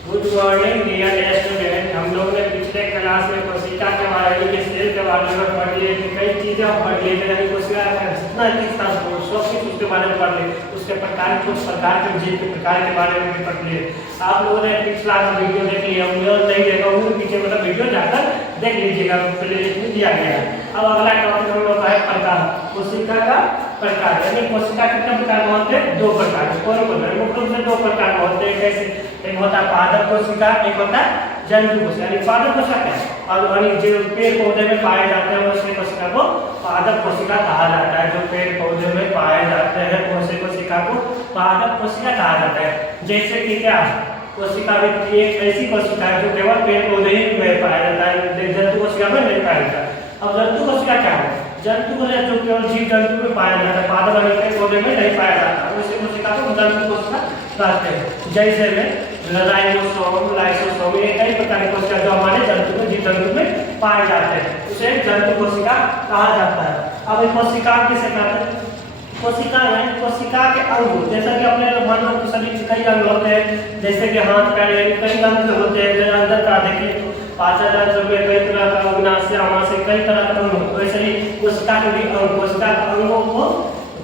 Good morning dear student. हम लोग ने पिछले क्लास में कोशिका के बारे में, सेल के बारे में पढ़ लिए थे, कई चीज़ें हम पढ़ लिए थे। यानी कोशिका का जितना चीज था सब कुछ उसके बारे में पढ़ लिए, उसके प्रकार, कुछ प्रकार के जीव के प्रकार के बारे में भी पढ़ लिए। आप लोगों ने पिछला वीडियो देख लिया, नहीं देखा उन्हें पीछे मतलब वीडियो जाकर देख लीजिएगा, प्ले लिस्ट में दिया गया है। अब अगला टॉपिक हम लोग का है प्रकार, कोशिका का प्रकार। यानी कोशिका कितने प्रकार के होते हैं? 2 प्रकार के। कौन कौन है? मुख्य रूप से 2 प्रकार के होते हैं। कैसे? एक होता है पादप कोशिका, एक होता है जंतु कोशिका। यानी पादप कोशिका क्या है? और जो पेड़ पौधे में पाए जाते हैं वैसे कोशिका को पादप कोशिका कहा जाता है। जो पेड़ पौधे में पाए जाते हैं वैसे कोशिका को पादप कोशिका कहा जाता है। जैसे कि क्या कोशिका में एक ऐसी कोशिका है जो केवल पेड़ पौधे ही में पाया जाता है, जंतु कोशिका में नहीं पाया जाता। अब जंतु कोशिका क्या है? जंतु कोशिका जो केवल जीव जंतु में पाया जाता है, पादप वाले पेड़ पौधे में नहीं पाया जाता, उसी कोशिका को जंतु कोशिका कहते हैं। जैसे में राइबोसोम, लाइसोसोम, ये कई प्रकार की कोशिका जो हमारे जंतु में, जीव जंतु में पाए जाते हैं, उसे जंतु कोशिका कहा जाता है। अब ये कोशिका किसे कहते हैं? कोशिका में कोशिका के अंग, जैसा कि अपने मानव शरीर के कई अंग होते हैं, जैसे कि हाथ पैर, कई अंग होते हैं। जो अंदर का देखिए पाचन तंत्र में कई तरह का से कई तरह का अंग, वैसे ही कोशिका के भी अंग, कोशिका के अंगों को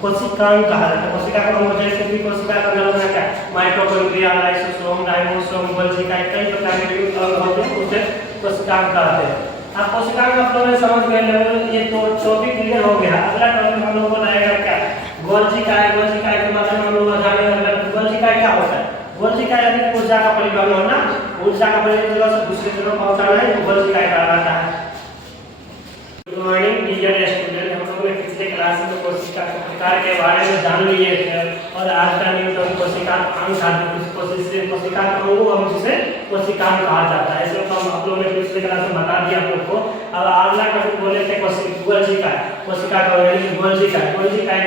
कोशिकांग कहा जाता है। कोशिका का अंग जैसे कि कोशिका का अंग क्या? माइटोकॉन्ड्रिया, लाइसोसोम, राइबोसोम, गोल्गी, कई प्रकार के अंग होते हैं, उसे कोशिकांग कहते हैं। अब कोशिकांग आप लोगों ने समझ गए, ये तो टॉपिक क्लियर हो गया। अगला टॉपिक हम लोगों को आएगा क्या? गोल्गी का के बारे में हम लोग जानेंगे। गोल्गी क्या होता है? गोल्गी यानी ऊर्जा का परिवहन होना, ऊर्जा का परिवहन जगह से दूसरी जगह पहुंचाना है, गोल्गी कहलाता है। Good morning dear student. हम लोग ने पिछले क्लास में कोशिका के प्रकार के बारे में जान लिए थे और आज का न्यू टॉपिक कोशिका अंग था। कोशिका का अंग हम जिसे कोशिका कहा जाता है, ऐसे हम आप लोगों ने पिछले क्लास में बता दिया आप लोग को। अब अगला टॉपिक बोले थे गोल्गी का, कोशिका का यानी गोल्गी के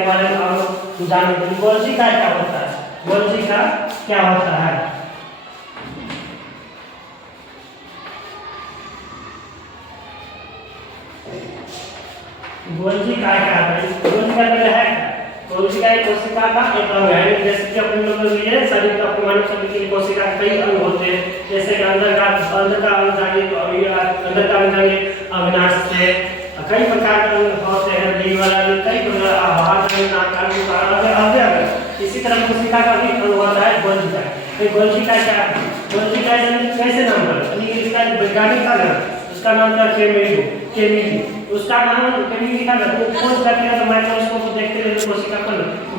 बारे में हम लोग जानेंगे। गोल्गी क्या होता है? गोल्गी क्या होता है? गोल्गी क्या है? गोल्गी पहले है गोल्गी एक कोशिका का एक अंग है। जैसे कि अपने लोगों के लिए शरीर का, मानव शरीर के कोशिका कई अंग होते हैं। जैसे कि अंदर का अंग जानिए तो अंदर का अंग जानिए अविनाश से कई प्रकार के अंग होते हैं, लीवर, कई प्रकार आहार इसी तरह कोशिका का भी अंग होता है गोल्गी। गोल्गी क्या है? गोल्गी कैसे नाम पर? इसका वैज्ञानिक का नाम, उसका नाम था केमिली। उसका नाम केमिली का नाम खोज करके तो माइक्रोस्कोप देखते रहे कोशिका को,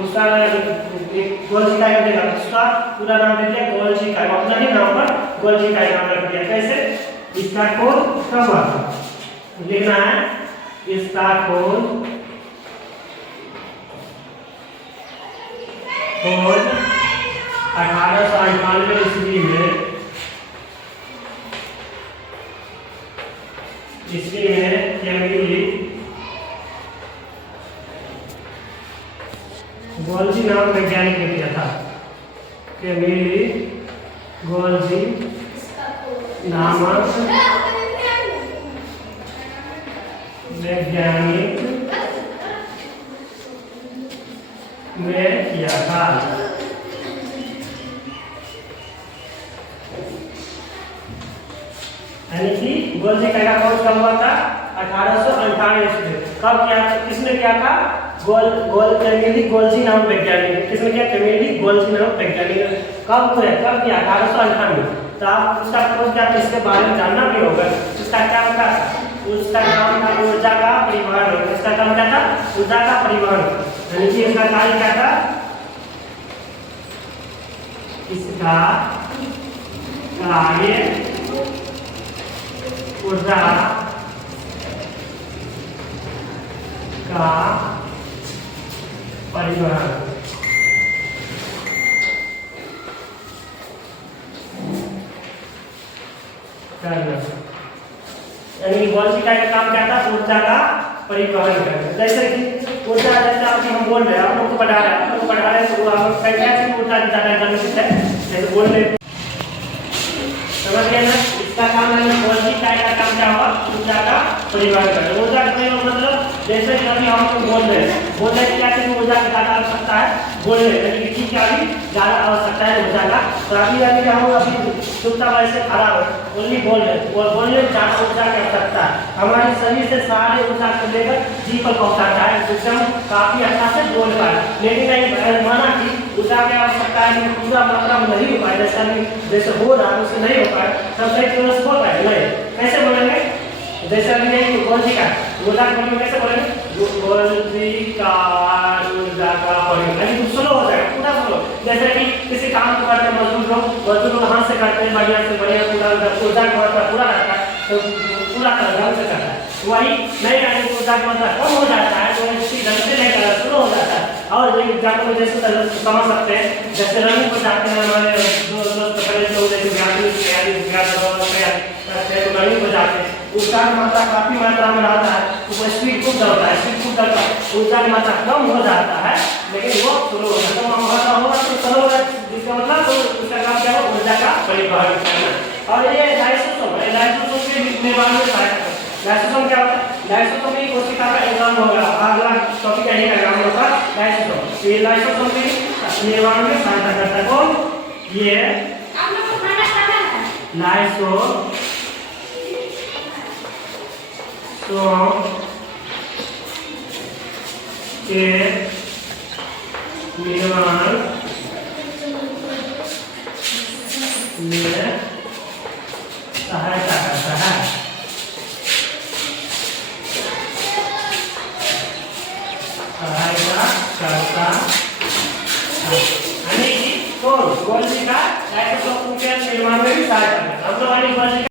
उसका एक गोल्गी का देगा, उसका पूरा नाम दे दिया गोल्गी का, अपना ही नाम पर गोल्गी का नाम रख दिया। कैसे? इसका खोज कब हुआ लिखना है। इसका खोज 1898 ईस्वी में केमिली गोल्गी नाम वैज्ञानिक ने दिया था। केमिली गोल्गी नामक वैज्ञानिक ने किया था। यानी कि गोल्गी का खोज कब हुआ था? 1898 ईस्वी। कब किया? किसने किया था? केमिली गोल्गी नाम वैज्ञानिक। किसने किया? केमिली गोल्गी नाम वैज्ञानिक। कब किया? 1898। तो आप उसका खोज क्या, इसके बारे में जानना भी होगा। उसका क्या होता है? उसका नाम था ऊर्जा का परिवहन। इसका नाम क्या था? ऊर्जा का परिवहन। यानी कि इसका कार्य क्या था? इसका कार्य ऊर्जा का परिवहन। यानी गोल्गी का काम क्या था? ऊर्जा का परिवहन करना। जैसे कि ऊर्जा, जैसे अभी हम बोल रहे हैं, आप लोग को पढ़ा रहे हैं, तो हम कैसे ऊर्जा की ज्यादा जैसे बोल रहे समझ गए ना? इसका काम है गोल्गी का इकाई का काम क्या होगा, ऊर्जा का परिवहन करना। ऊर्जा का परिवहन मतलब जैसे कि अभी हम लोग बोल रहे हैं, बोलने की क्या चीज ऊर्जा की ज्यादा आवश्यकता है, बोलने लेकिन ठीक क्या अभी ज्यादा आवश्यकता है ऊर्जा का। तो अभी अभी हम अभी चुपचाप ऐसे खड़ा हो ओनली बोल रहे हैं, और बोलने में ज्यादा ऊर्जा की आवश्यकता है। हमारे शरीर से सारे ऊर्जा को लेकर जी पर पहुंचाता है, जिससे हम काफी अच्छा से बोल पाए। लेकिन नहीं माना कि ऊर्जा की आवश्यकता है कि पूरा मात्रा में नहीं हो पाए, जैसे हो रहा है उससे नहीं हो पाए, तब सही तरह से बोल पाए नहीं। कैसे बोलेंगे, जैसे अभी नहीं गोल्जी का ऊर्जा का परिवहन कैसे बोलेंगे, गोल्जी का ऊर्जा का परिवहन स्लो हो जाएगा, पूरा स्लो। जैसे कि किसी काम को करते हैं मजदूर लोग हाथ से करते हैं, बढ़िया से बढ़िया पूरा ऊर्जा का मात्रा पूरा रहता है, तो पूरा ढंग से करता है। वही नहीं करने की ऊर्जा की मात्रा कम हो जाता है, तो इसी ढंग से नहीं करना स्लो हो जाता है। और ऊर्जा को जैसे समझ सकते हैं, जैसे रनिंग को जाते हैं हमारे दोस्त पकड़े लोग, जैसे तो रनिंग को जाते हैं, ऊर्जा की मात्रा काफी मात्रा में रहता है, तो स्पीड खूब दौड़ता है, स्पीड खूब दौड़ता है, ऊर्जा की मात्रा कम हो जाता है, लेकिन वो स्लो हो जाता है, तो स्लो होगा, जिसका मतलब तो उसका काम क्या है, ऊर्जा का परिवहन करना। और ये लाइसोसोम है, लाइसोसोम के निर्माण में सहायता करता है। लाइसोसोम क्या होता है, लाइसोसोम भी कोशिका का एग्जाम होगा, अगला टॉपिक यही का नाम होगा लाइसोसोम। ये लाइसोसोम के निर्माण में सहायता करता है। कौन, ये लाइसोसोम के निर्माण में सहायता करता है। सहायता करता है, यानी कि कौन, गोल्जी का लाइसोसोम के निर्माण में भी सहायता करता है। हम लोग